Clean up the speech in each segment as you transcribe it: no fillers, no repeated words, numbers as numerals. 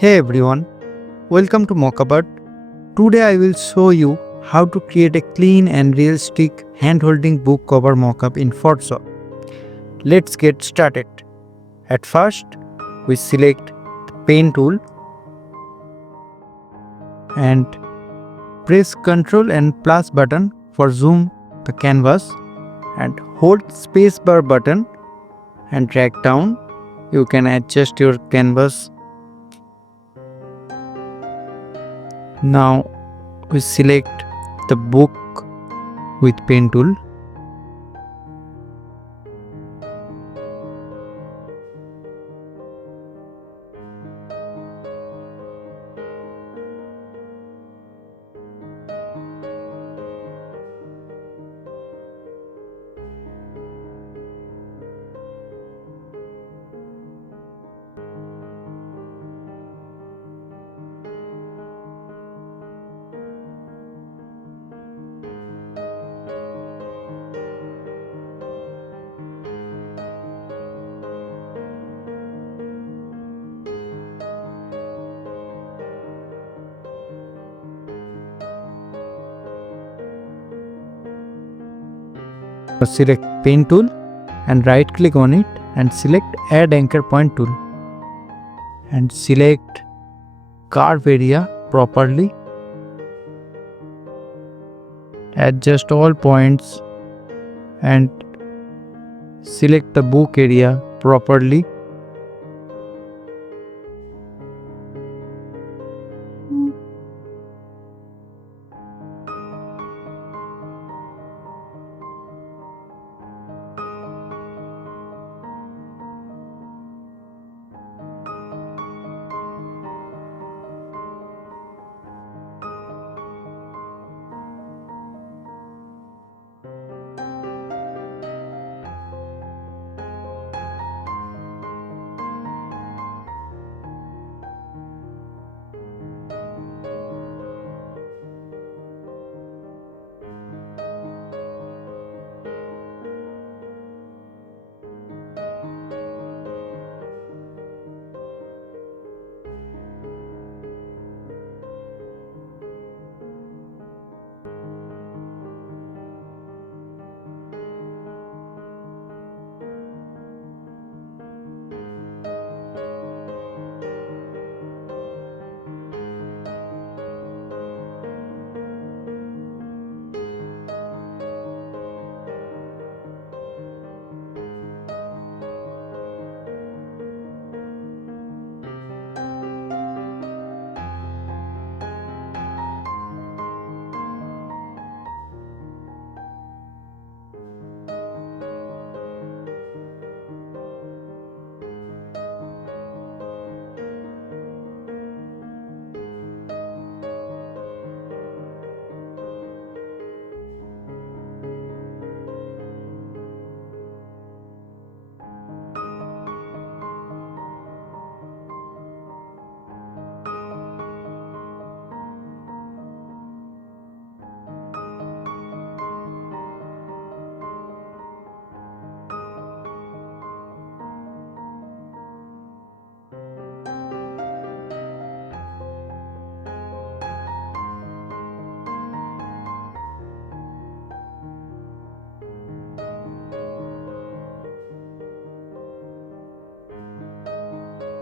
Hey everyone, welcome to MockupArt. Today I will show you how to create a clean and realistic hand-holding book cover mockup in Photoshop. Let's get started. At first, we select the pen tool and press Ctrl and plus button for zoom the canvas and hold spacebar button and drag down. You can adjust your canvas. Now we select the book with pen tool. Select pen tool and right click on it and select add anchor point tool and select curve area properly. Adjust all points and select the book area properly.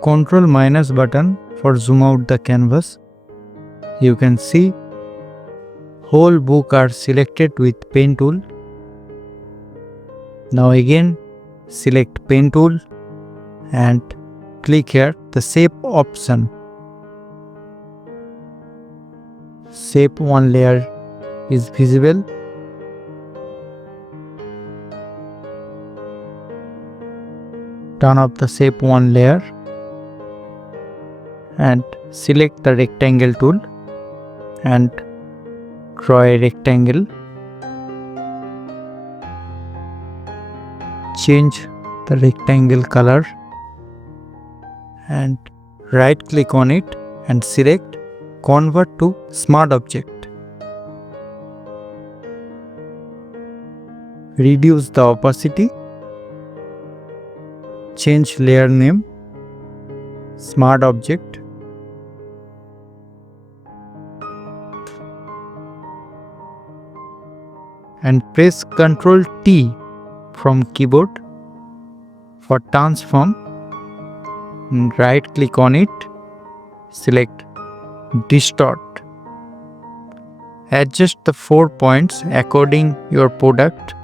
Ctrl minus button for zoom out the canvas. You can see whole book are selected with pen tool. Now again select pen tool and click here the shape option. Shape one layer is visible. Turn off the shape one layer and select the rectangle tool and draw a rectangle. Change the rectangle color and right click on it and select convert to smart object. Reduce the opacity. Change layer name smart object and press Ctrl T from keyboard for transform. Right click on it, select distort. Adjust the 4 points according your product.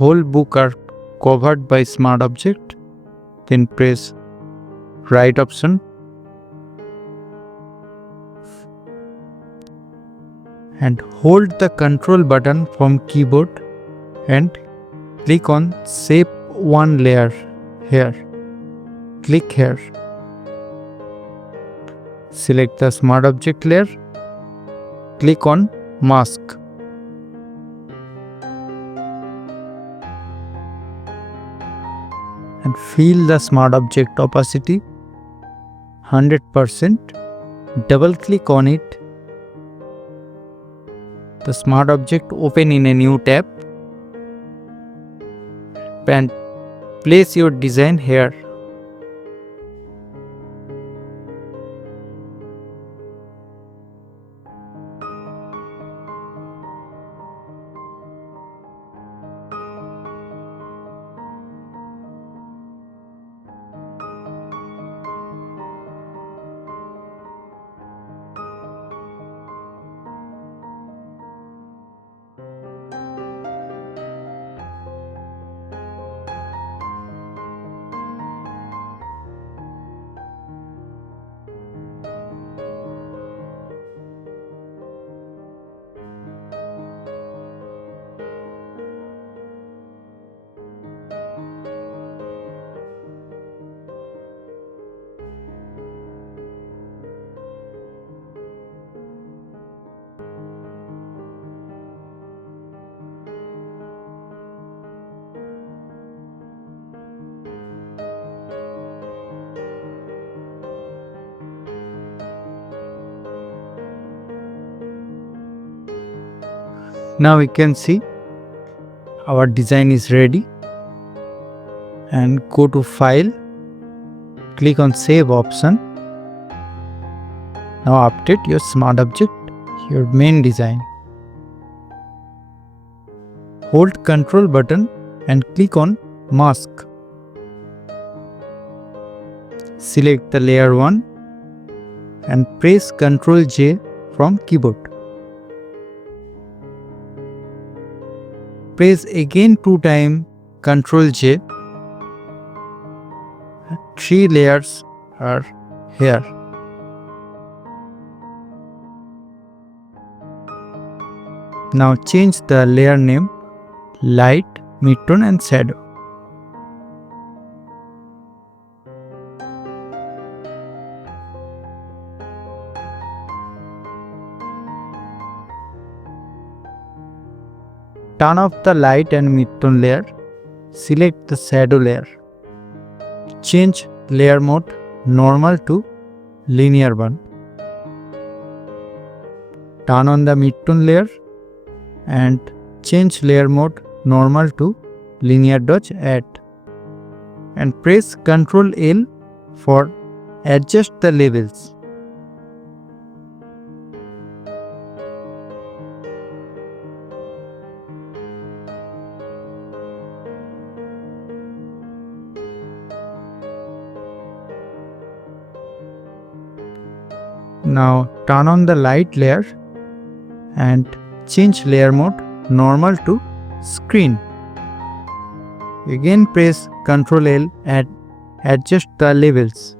Whole book are covered by smart object. Then press right option and hold the control button from keyboard and click on shape one layer here. Click here. Select the smart object layer. Click on mask. And fill the smart object opacity 100%. Double click on it. The smart object open in a new tab and place your design here. Now we can see our design is ready, and go to file, click on save option. Now update your smart object, your main design. Hold control button and click on mask. Select the layer 1 and press Ctrl J from keyboard. Press again 2 times Ctrl J. 3 layers are here. Now change the layer name light, midtone and shadow. Turn off the light and midtone layer. Select the shadow layer. Change layer mode normal to linear one. Turn on the midtone layer and change layer mode normal to linear dodge add. And press Ctrl L for adjust the levels. Now turn on the light layer and change layer mode normal to screen. Again press Ctrl L and adjust the levels.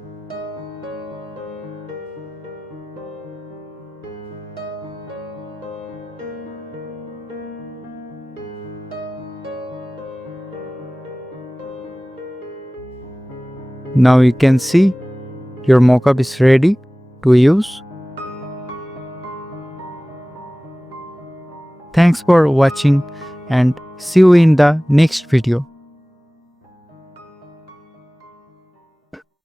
Now you can see your mockup is ready to use. Thanks for watching and see you in the next video.